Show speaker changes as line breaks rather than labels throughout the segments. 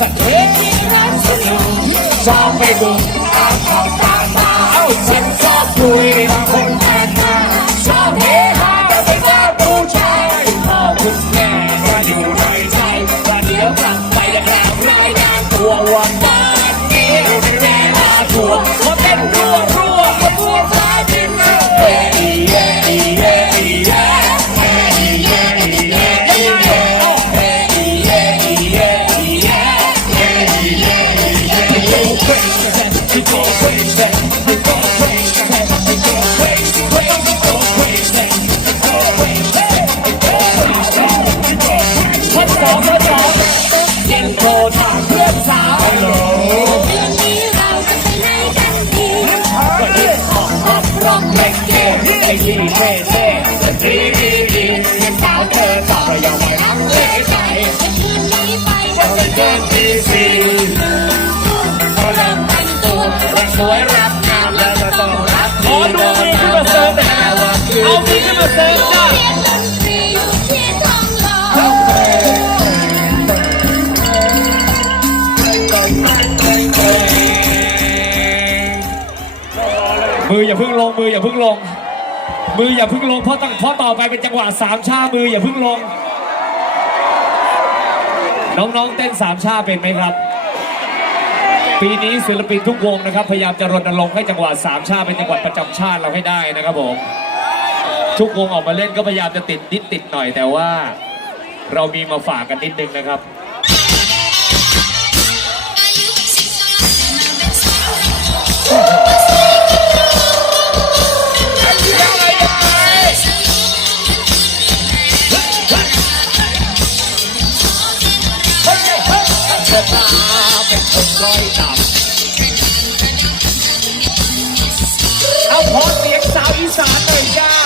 สักเพลงที่รักสนุกชอบไปบุกตามขอบตาตาเอ้าฉันชอบคุยกับคนแปลกหน้าชอบเฮฮาแต่ไม่กล้าผู้ชายพ่อคุณแม่ก็อยู่ในใจแต่เดี๋ยวกลับไปจะกล่าวรายงานตัววันนั้ เพื่อนสาวฮัลโหล
เดือนนี้เราจะไปไหนกันดี
ก็เรื่องของร็อกร็อกเล่นเกมไอ้ที่เท่เท่ดีดีดีเห็นสาวเธอตอบเรายังไม่รักเลยใจ
คืนนี้ไป
ก็ไปเดินตีสี่ก็เริ่มแต่งตัวรักสวยรักงามแล้วก็ต้องรัก
ขอดูมือขึ้นมาเซิร์ฟหน่เอามือ มื
ออ
ย่าเพิ่งลงมืออย่าเพิ่งลง มืออย่าเพิ่งลงเพราะต้องเพราะต่อไปเป็นจังหวะสามชามืออย่าเพิ่งลง น้องๆเต้นสามชาเป็นไหมครับ ปีนี้ศิลปินทุกวงนะครับ พยายามจะรณรงค์ให้จังหวะสามชาเป็นจังหวัดประจำชาติเราให้ได้นะครับผมทุกวงออกมาเล่นก็พยายามจะติดนิดติดหน่อยแต่ว่า เรามีมาฝากกันนิดนึงนะครับ
ร้อยต่ำเอาพอเสียงสาวอีสานหน่อยจ้า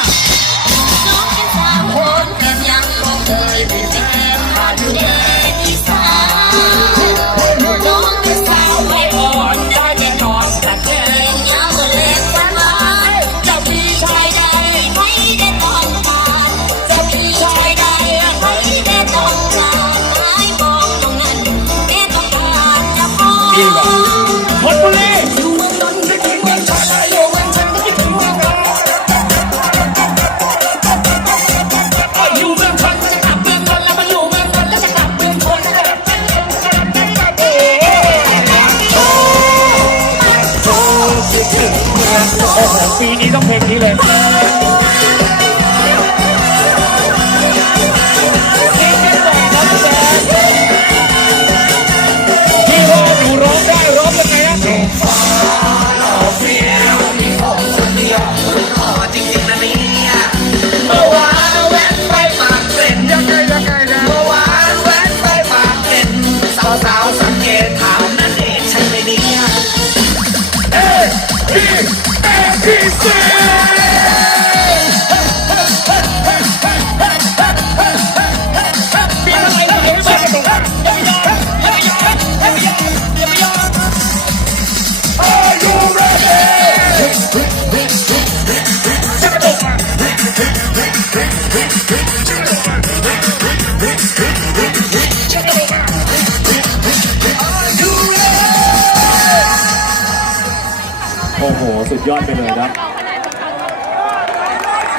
โอ้โหปีนี้ต้องเพลงนี้เลยพี่ว่าหนูร้องได้ร้องยังไงนะ
เมื่อวานแวะไปปากเกร็ดยังไงยังไงนะเมื่อวานแวะไปปากเกร็ดสาวสาวสังเกตถามนั่นเองใช่ไหมเนี่ยเอ๊ะ พี่เโอ้
โห สุดยอดไปเลยนะ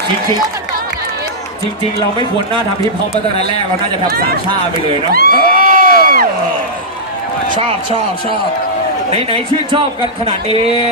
จริงๆจริงๆ เราไม่ควรน่าทำฮิปฮอปมาตั้งแต่แรก เราน่าจะทำสามชาไปเลยเนาะ
ชอบชอบชอบ
ไหนๆชื่นชอบกันขนาดนี้